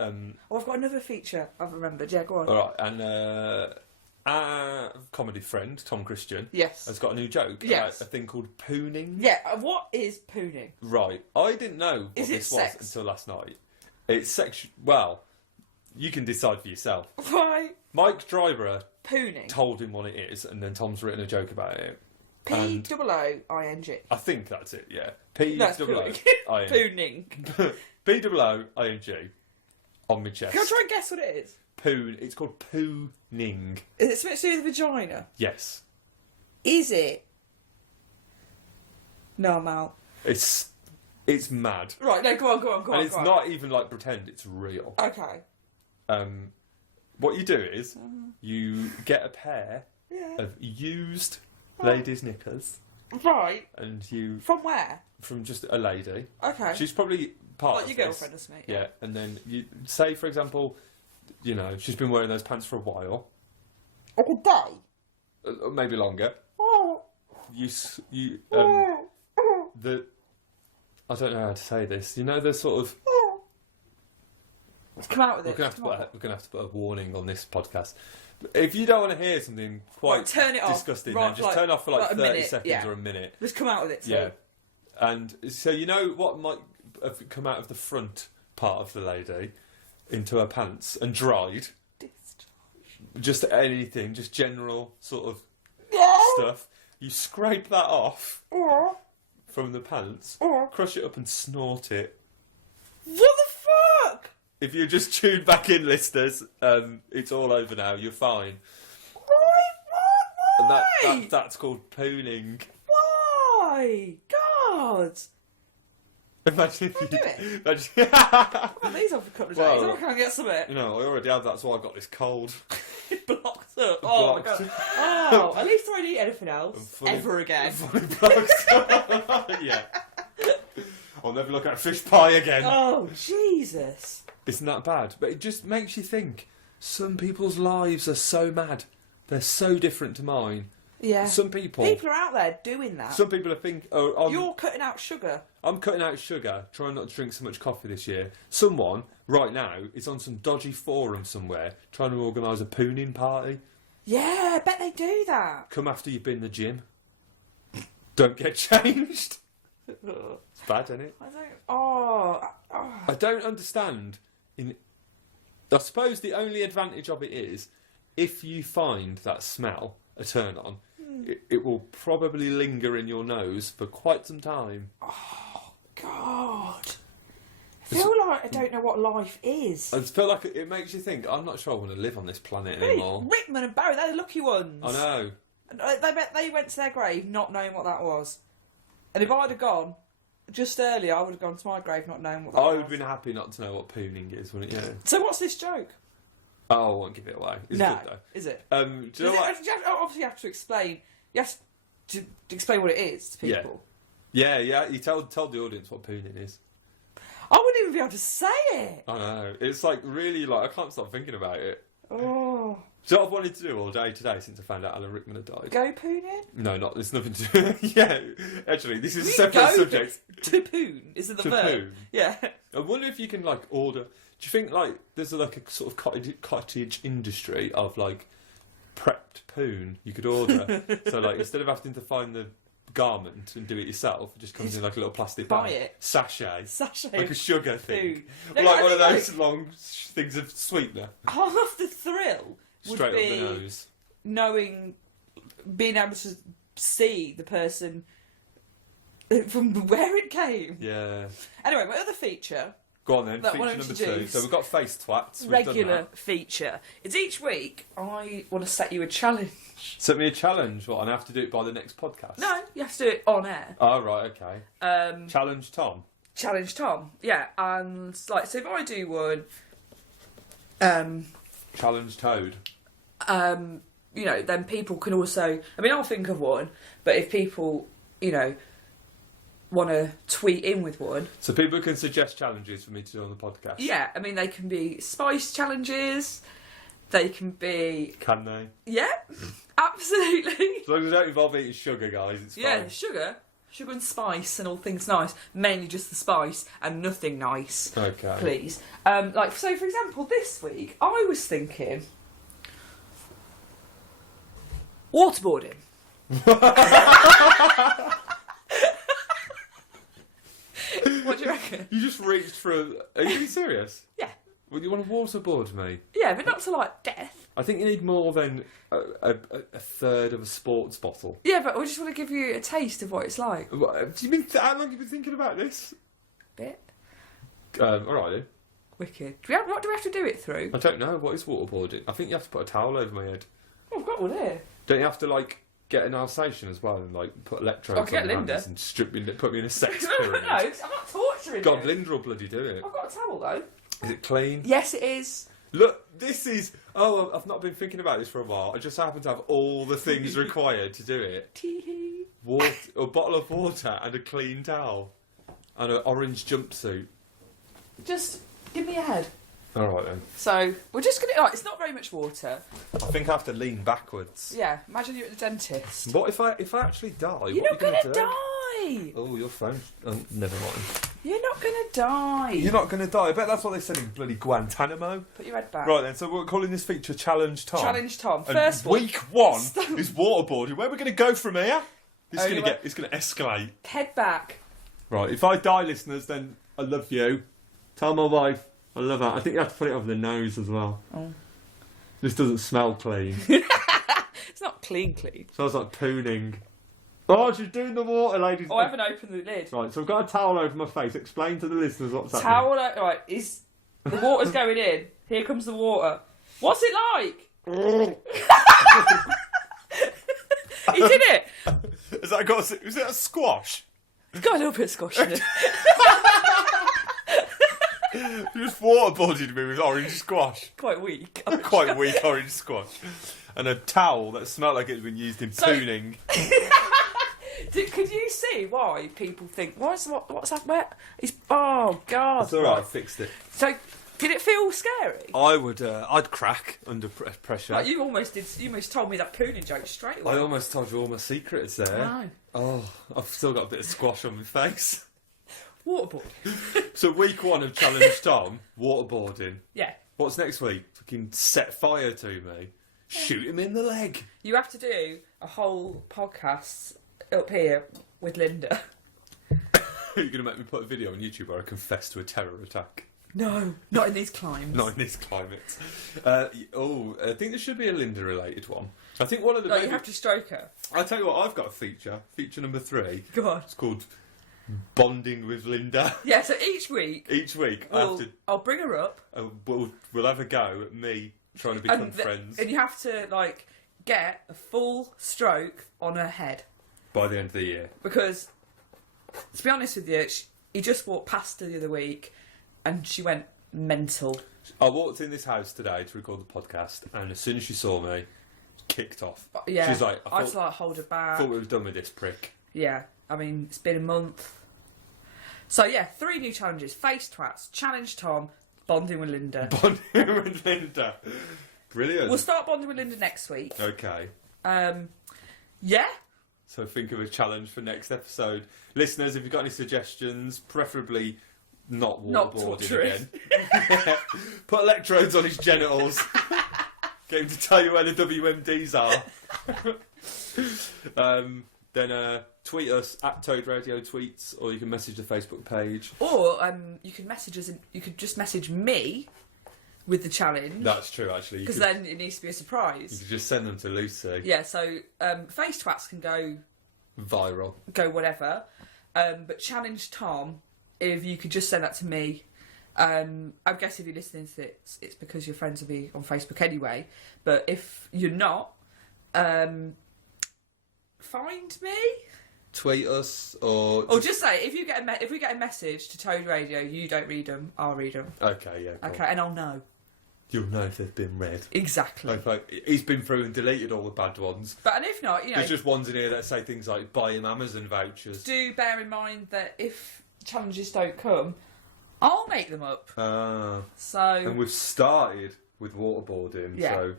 I've got another feature I've remembered. Yeah, go on. All right, and our comedy friend, Tom Christian, yes, has got a new joke yes. about a thing called Poon-ing. Yeah, what is Poon-ing? Right, I didn't know what this was until last night. It's sexual... Well, you can decide for yourself. Right. Mike Driver Poon-ing told him what it is, and then Tom's written a joke about it. P-O-O-I-N-G. I think that's it, yeah. P-O-O-I-N-G. Pooning. P-O-O-I-N-G. On my chest. Can I try and guess what it is? Poon. It's called Poon-ing. Is it something to do with the vagina? Yes. Is it? No, I'm out. It's mad. Right, no, go on. And it's not even like pretend, it's real. Okay. What you do is, you get a pair of used ladies' knickers. Right. And you... From where? From just a lady. Okay. She's probably part like of your girlfriend or something. Yeah, and then you say, for example, she's been wearing those pants for a while. Like a day? Maybe longer. I don't know how to say this. The sort of... Let's come out with it. We're going to have to put a warning on this podcast. If you don't want to hear something quite turn it disgusting, off. then just turn off for like 30 minute, seconds or a minute. Just come out with it. Yeah. And so what might have come out of the front part of the lady into her pants and dried? Discharge. Just anything, just general sort of stuff. You scrape that off from the pants, crush it up and snort it. What the fuck? If you just tuned back in, listeners, it's all over now. You're fine. Why? And that's called Poon-ing. Why? God. Imagine if you do it. Imagine... I've got these on for a couple of days. I can't get some of it. I already have that, so I got this cold. Blocked up. Oh my god. Oh, at least I won't eat anything else ever again. Yeah. I'll never look at a fish pie again. Oh, Jesus. Isn't that bad? But it just makes you think, some people's lives are so mad. They're so different to mine. Yeah. Some people are out there doing that. Some people are thinking, you're cutting out sugar. I'm cutting out sugar, trying not to drink so much coffee this year. Someone, right now, is on some dodgy forum somewhere, trying to organise a Poon-ing party. Yeah, I bet they do that. Come after you've been in the gym. Don't get changed. It's bad, isn't it? I don't understand. I suppose the only advantage of it is, if you find that smell a turn on, it will probably linger in your nose for quite some time. Oh, God. I feel like I don't know what life is. I feel like it makes you think, I'm not sure I want to live on this planet anymore. Rickman and Barry, they're the lucky ones. I know. They went to their grave not knowing what that was. And if I'd have gone just earlier, I would have gone to my grave not knowing what that was. I would have been happy not to know what Poon-ing is, wouldn't you? Yeah. So what's this joke? Oh, I won't give it away. It's good though. Is it? Do you know what? Obviously, you have to explain. You have to explain what it is to people. Yeah. You tell the audience what Poon-ing is. I wouldn't even be able to say it. I know. It's like really I can't stop thinking about it. Oh. So what I've wanted to do all day today since I found out Alan Rickman had died. Go Poon-ing? No, there's nothing to do. Yeah, actually, this is a separate subject. To poon is it the verb? Poon. Yeah. I wonder if you can order. Do you think there's a sort of cottage industry of prepped poon you could order? So instead of having to find the garment and do it yourself, it just comes in a little plastic bag. Buy it. Sachet. Like a sugar thing. No, one of those long things of sweetener. Half the thrill would Straight be up the nose. being able to see the person from where it came. Yeah. Anyway, my other feature, Go on then, that I feature wanted number to 2. do, So we've got face twats. We've done regular that. feature, is each week I want to set you a challenge. Set me a challenge. What, and I have to do it by the next podcast? No, you have to do it on air. Oh, right, okay. Challenge Tom. Challenge Tom, yeah, and like, so if I do one, Challenge Toad. you know, then people can also, I mean, I'll think of one, but if people, you know, want to tweet in with one. So people can suggest challenges for me to do on the podcast? Yeah, I mean, they can be spice challenges, they can be... Can they? Yeah, absolutely. As long as they don't involve eating sugar, guys, it's fine. Yeah, sugar and spice and all things nice. Mainly just the spice and nothing nice. Okay. Please. Like, so for example, this week, I was thinking... waterboarding. What do you reckon? You just reached for a... Are you serious? Yeah. Well, you want to waterboard me? Yeah, but not to like death. I think you need more than a third of a sports bottle. Yeah, but I just want to give you a taste of what it's like. What, do you mean, how long have you been thinking about this? Bit. Alright then. Wicked. What do we have to do it through? I don't know, what is waterboarding? I think you have to put a towel over my head. Oh, I've got one here. Don't you have to, like, get an Alsatian as well and, like, put electrodes I can get on your Linda. hands and strip me, put me in a sex No, pyramid? I'm not torturing God, you. Linda will bloody do it. I've got a towel though. Is it clean? Yes, it is. Look, this is... Oh, I've not been thinking about this for a while. I just happen to have all the things required to do it. Tee. A bottle of water and a clean towel. And an orange jumpsuit. Just give me your head. Alright then. So, we're just going to... It's not very much water. I think I have to lean backwards. Yeah, imagine you're at the dentist. What if I actually die? You're not going to die! Oh, your phone. Oh, never mind. You're not going to die. You're not going to die. I bet that's what they said in bloody Guantanamo. Put your head back. Right then, so we're calling this feature Challenge Tom. Challenge Tom. And First one. week 1 Stop. is waterboarding. Where are we going to go from here? It's Only going to escalate. Head back. Right, if I die, listeners, then I love you. Tell my wife I love her. I think you have to put it over the nose as well. Oh. This doesn't smell clean. It's not clean. Smells like Poon-ing. Oh, she's doing the water, ladies. Oh, I haven't opened the lid. Right, so I've got a towel over my face. Explain to the listeners what's happening. Towel, right, the water's going in. Here comes the water. What's it like? He did it. Is it a squash? It's got a little bit of squash in it. You just waterboarded me with orange squash. Quite weak. Quite weak orange squash. And a towel that smelled like it had been used in Poon-ing. Could you see why people think, what's that wet? Oh, God. It's alright, I fixed it. So, did it feel scary? I'd crack under pressure. Like, you almost told me that Poon-ing joke straight away. I almost told you all my secrets there. I know. Oh, I've still got a bit of squash on my face. Waterboard. So week 1 of Challenge Tom, waterboarding. Yeah. What's next week? Fucking set fire to me. Shoot him in the leg. You have to do a whole podcast up here with Linda. You're going to make me put a video on YouTube where I confess to a terror attack. No, not in these climes. Not in this climate. I think there should be a Linda-related one. I think one of the... No, you have to stroke her. I'll tell you what, I've got a feature. Feature number 3. Go on. It's called Bonding with Linda. Yeah, so each week... Each week, I'll bring her up. We'll have a go at me trying to become friends. And you have to, like, get a full stroke on her head. By the end of the year. Because, to be honest with you, he just walked past her the other week and she went mental. I walked in this house today to record the podcast, and as soon as she saw me, kicked off. Yeah, she's like, I had to like hold her back. Thought we were done with this prick. Yeah, I mean, it's been a month. So yeah, 3 new challenges: face twats, challenge Tom, bonding with Linda. Bonding with Linda. Brilliant. We'll start bonding with Linda next week. Okay. Yeah. So think of a challenge for next episode. Listeners, if you've got any suggestions, preferably not waterboarding again. Put electrodes on his genitals. Get him to tell you where the WMDs are. Then tweet us at Toad Radio Tweets, or you can message the Facebook page. Or you can message us. You could just message me with the challenge. That's true, actually. Because then it needs to be a surprise. You could just send them to Lucy. Yeah. So face twats can go Viral. Go whatever. But challenge Tom if you could just send that to me. I guess if you're listening to this, it's because you're friends with me on Facebook anyway. But if you're not, find me. Tweet us or just say if we get a message to Toad Radio, you don't read them, I'll read them. Okay, yeah. Cool. Okay, and I'll know. You'll know if they've been read. Exactly. Okay. He's been through and deleted all the bad ones. And if not, there's just ones in here that say things like buy him Amazon vouchers. Do bear in mind that if challenges don't come, I'll make them up. And we've started with waterboarding. Yeah. So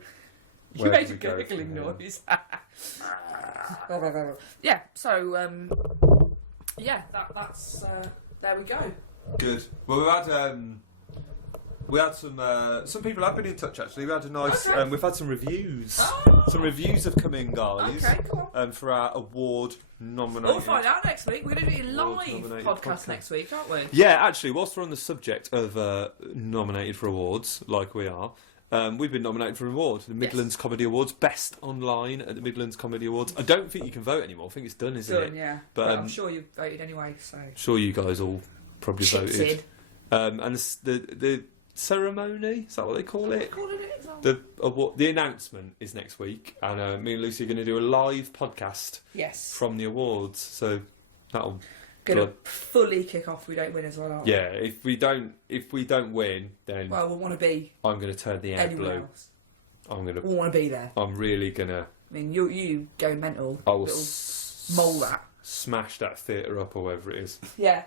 you made a gurgling noise. Yeah. So that's there we go. Good. Well, we had some people have been in touch actually. We had a nice. Okay. We've had some reviews. Oh. Some reviews have come in, guys. Okay, cool. For our award nominated. We'll find out next week. We're going to do a live podcast next week, aren't we? Yeah, actually, whilst we're on the subject of nominated for awards, like we are, we've been nominated for an award, the Midlands Comedy Awards, Best Online at the Midlands Comedy Awards. I don't think you can vote anymore. I think it's done, isn't it? Yeah. But I'm sure you voted anyway. So sure, you guys all probably Chips voted. And the ceremony, is that what they call it? The announcement is next week, and me and Lucy are going to do a live podcast. Yes. From the awards, so that'll going to fully kick off. We don't win as well, aren't we? Yeah, if we don't win, then we'll want to be. I'm going to turn the air blue. Else. We'll want to be there. I'm really gonna. I mean, you go mental. I will mole that. Smash that theatre up, or whatever it is. Yeah,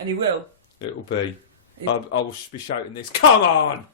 and he will. It'll be. I will be shouting this. Come on!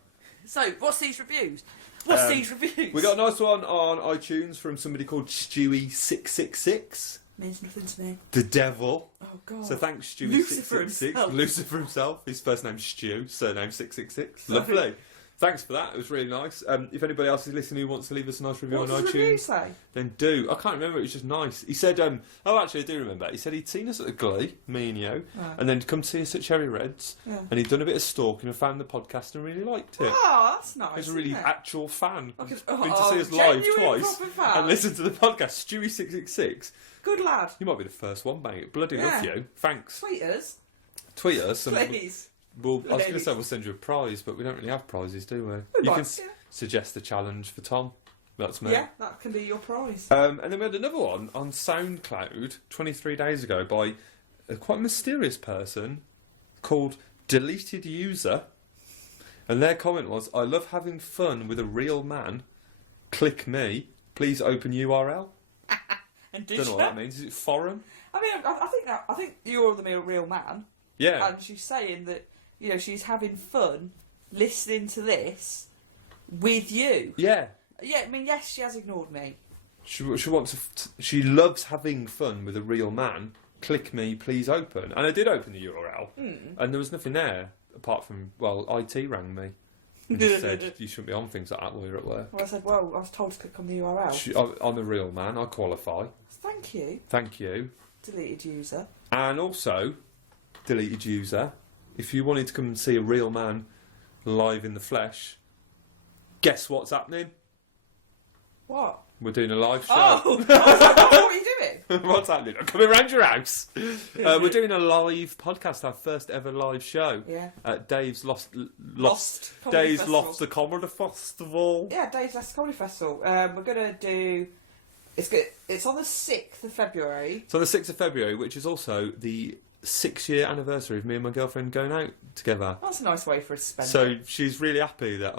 So, what's these reviews? We got a nice one on iTunes from somebody called Stewie666. Means nothing to me. The devil. Oh God. So thanks, Stewie666. Lucifer himself. His first name's Stu, surname 666. Lovely. Thanks for that. It was really nice. If anybody else is listening who wants to leave us a nice review on iTunes, review say? Then do. I can't remember. It was just nice. He said, actually, I do remember. He said he'd seen us at the Glee, me and you, and then come to see us at Cherry Reds, and he'd done a bit of stalking and found the podcast and really liked it. Oh, that's nice. He's a really actual fan. Been to Oh, see us live genuine twice proper fan. and listen to the podcast. Stewie666. Good lad. You might be the first one, mate. Bloody love you. Thanks. Tweet us. And please. I was going to say we'll send you a prize, but we don't really have prizes, do we? You can suggest a challenge for Tom. That's me. Yeah, that can be your prize. And then we had another one on SoundCloud 23 days ago by a quite mysterious person called Deleted User. And their comment was, I love having fun with a real man. Click me. Please open URL. And don't know what that means. Is it foreign? I mean, I think you're the real man. Yeah. And she's saying that, she's having fun listening to this with you. Yeah. Yeah, I mean, yes, she has ignored me. She loves having fun with a real man. Click me, please open. And I did open the URL, and there was nothing there apart from, IT rang me and just said you shouldn't be on things like that while you're at work. Well, I said, I was told to click on the URL. I'm a real man. I qualify. Thank you. Thank you. Deleted user. And also, deleted user, if you wanted to come and see a real man live in the flesh, guess what's happening? What? We're doing a live show. Oh! What are you doing? What's happening? I'm coming round your house. We're doing a live podcast, our first ever live show. Yeah. At Dave's Lost Dave's Lost the Comedy Festival. Yeah, Dave's Lost Comedy Festival. We're gonna do. It's good. It's on the 6th of February. It's on the 6th of February, which is also the 6-year anniversary of me and my girlfriend going out together. That's a nice way for us to spend it. So she's really happy that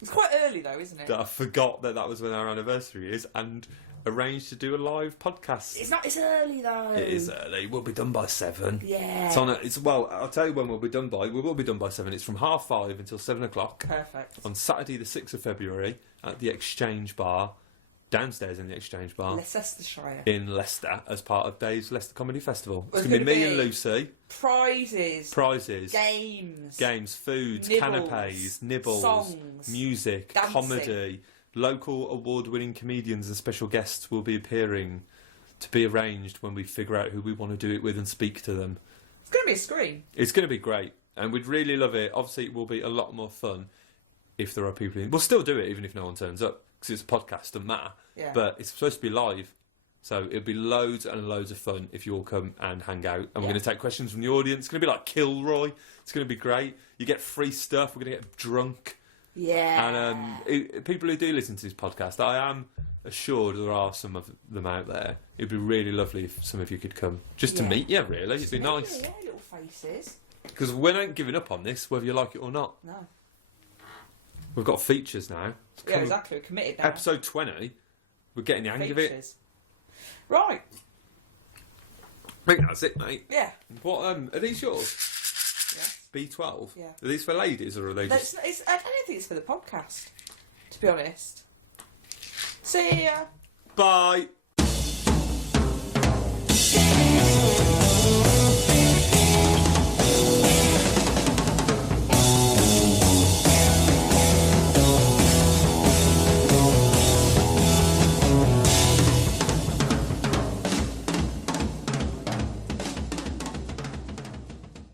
It's quite early though, isn't it? That I forgot that was when our anniversary is and arranged to do a live podcast. It's early though. It is early. We'll be done by 7. Yeah. I'll tell you when we'll be done by. We will be done by 7. It's from 5:30 until 7 o'clock. Perfect. On Saturday the 6th of February at the Exchange Bar, downstairs in the Exchange Bar. Leicestershire. In Leicester, as part of Dave's Leicester Comedy Festival. It's going to be me and Lucy. Prizes. Games, foods, canapes, nibbles, songs, music, dancing. Comedy. Local award-winning comedians and special guests will be appearing, to be arranged when we figure out who we want to do it with and speak to them. It's going to be a scream. It's going to be great, and we'd really love it. Obviously, it will be a lot more fun if there are people in. We'll still do it even if no one turns up, because it's a podcast, doesn't matter. Yeah. But it's supposed to be live, So it'll be loads and loads of fun if you all come and hang out. And we're Yeah. going to take questions from the audience. It's going to be like Kilroy. It's going to be great. You get free stuff. We're going to get drunk. Yeah. And people who do listen to this podcast, I am assured there are some of them out there. It'd be really lovely if some of you could come. Just to Yeah. meet you, really. It'd be nice. Yeah, little faces. Because we ain't giving up on this, whether you like it or not. No. We've got features now. It's Yeah, coming- exactly. We're committed now. Episode 20. We're getting the hang of it. Features. Right. I think that's it, mate. Yeah. What are these yours? Yes. B12? Yeah. Are these for ladies or are they just... I don't think it's for the podcast, to be honest. See ya. Bye!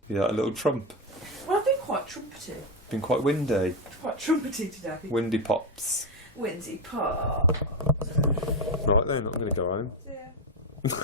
Yeah, a little trump. Well, I've been quite trumpety. Been quite windy. Quite trumpety today. Windy pops. Windy pop. Right then, I'm going to go home. Yeah.